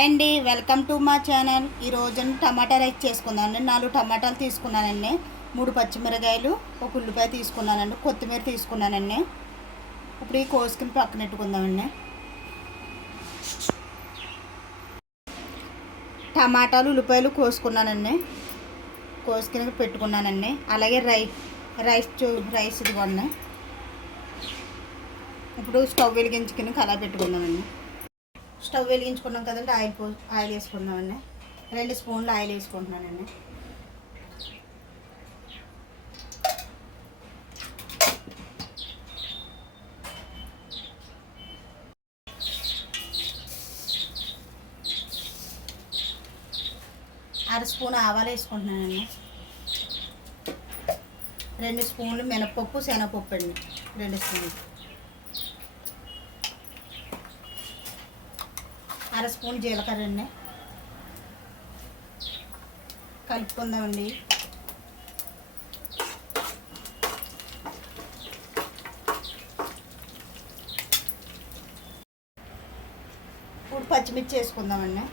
Hi అండి, welcome to మా channel. ఈరోజు టమాటా రైస్ చేసుకున్నానండి. 4 టమాటాలు తీసుకున్నానండి, 3 పచ్చిమిరకాయలు, 1 ఉల్లిపాయ తీసుకున్నానండి, కొత్తిమీర తీసుకున్నానండి. ఇప్పుడు ఈ కోసుకుని పక్కన పెట్టుకుందామండి. టమాటాలు ఉల్లిపాయలు కోసుకున్నానండి, కోసుకుని పెట్టుకున్నానండి. అలాగే రైస్ ఇదిగోండి. ఇప్పుడు స్టవ్ వెలిగించుకుని కలా పెట్టుకుందామండి. స్టవ్ వెలిగించుకున్నాం కదండి, ఆయిల్ వేసుకుందామండి. 2 స్పూన్లు ఆయిల్ వేసుకుంటున్నానండి. అర స్పూన్ ఆవాలు వేసుకుంటున్నానండి. 2 స్పూన్లు మినపప్పు, శనగపప్పు అండి, 2 స్పూన్లు. అర స్పూన్ జీలకర్ర అండి. కలుపుకుందామండి. ఇప్పుడు పచ్చిమిర్చి వేసుకుందామండి.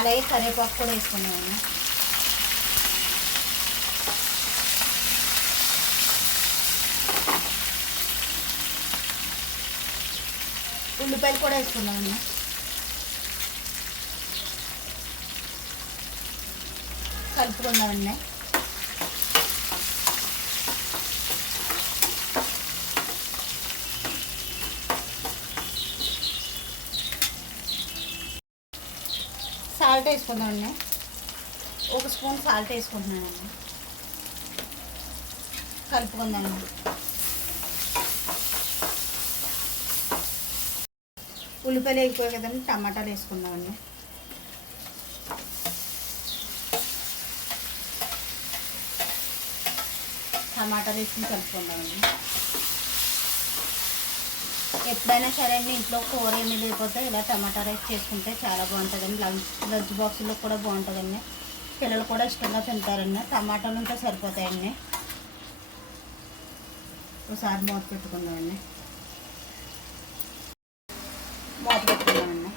అలాగే కరివేపాకు కూడా వేసుకుందామండి. ఉల్లిపాయలు కూడా వేసుకుందామండి. కలుపుకుందామండి. సాల్ట్ వేసుకుందామండి. 1 స్పూన్ సాల్ట్ వేసుకుంటున్నానండి. కలుపుకుందామండి. ఉల్లిపాయలు వేగిపోయాయి కదండి, టమాటాలు వేసుకుందామండి. టమాటాలు వేసుకుని కలుపుకుందామండి. ఎప్పుడైనా సరే అండి, ఇంట్లో కూర ఏమీ లేకపోతే ఇలా టమాటా రైస్ చేసుకుంటే చాలా బాగుంటుందండి. లంచ్ బాక్స్లో కూడా బాగుంటుందండి. పిల్లలు కూడా ఇష్టంగా తింటారండి. టమాటాలు ఉంటే సరిపోతాయండి. ఒకసారి మూత పెట్టుకుందామండి. మూత పెట్టుకుందామండి.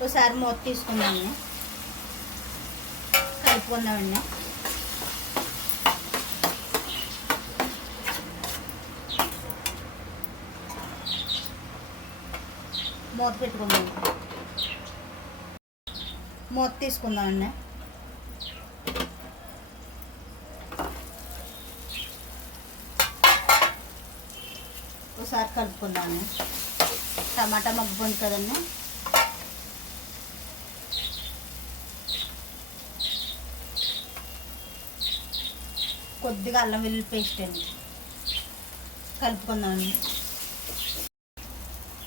ఒకసారి మూత తీసుకుందామండి. కలుపుకుందామండి. మూత పెట్టుకుందామండి. మూత తీసుకుందామండి. ఒకసారి కలుపుకుందామండి. టమాటా మగ్గిపోయింది కదండి. కొద్దిగా అల్లం వెల్లుల్లి పేస్ట్ అండి కలుపుకుందామండి.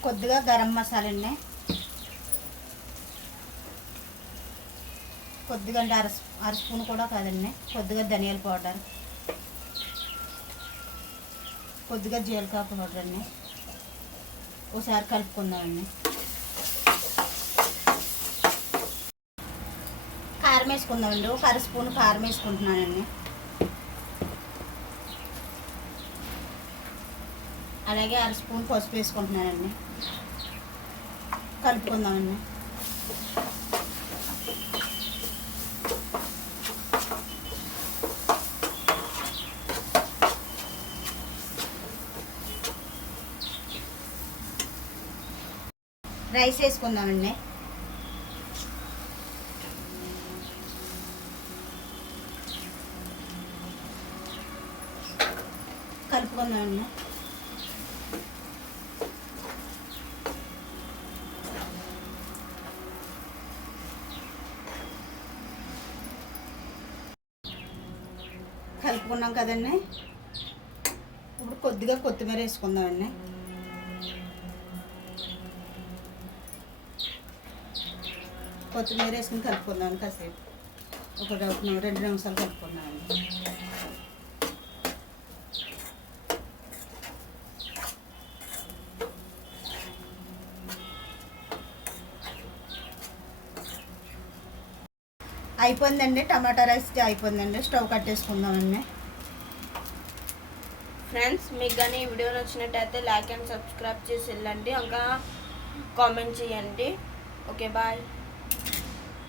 కొద్దిగా గరం మసాలా అండి, కొద్దిగా అంటే అర స్పూన్ కూడా కాదండి. కొద్దిగా ధనియాల పౌడర్, కొద్దిగా జీలకర్ర పౌడర్ అండి. ఒకసారి కలుపుకుందామండి. కారం వేసుకుందామండి. 1 అర స్పూన్ కారం వేసుకుంటున్నానండి. అలాగే అర స్పూన్ పసుపు వేసుకుంటున్నానండి. కలుపుకుందామండి. రైస్ వేసుకుందామండి. కలుపుకుందామండి. కలుపుకున్నాం కదండి. ఇప్పుడు కొద్దిగా కొత్తిమీర వేసుకుందామండి. కొత్తిమీర వేసుకుని కలుపుకుందాం. కాసేపు ఒక 2 నిమిషాలు కలుపుకుందామండి. అయిపోయిందండి, టమాటా రైస్ అయిపోయిందండి. స్టవ్ కట్టేసుకుందామండి. ఫ్రెండ్స్, మీకు కానీ ఈ వీడియో నచ్చినట్టయితే లైక్ అండ్ సబ్స్క్రైబ్ చేసి వెళ్ళండి. ఇంకా కామెంట్ చేయండి. Okay bye.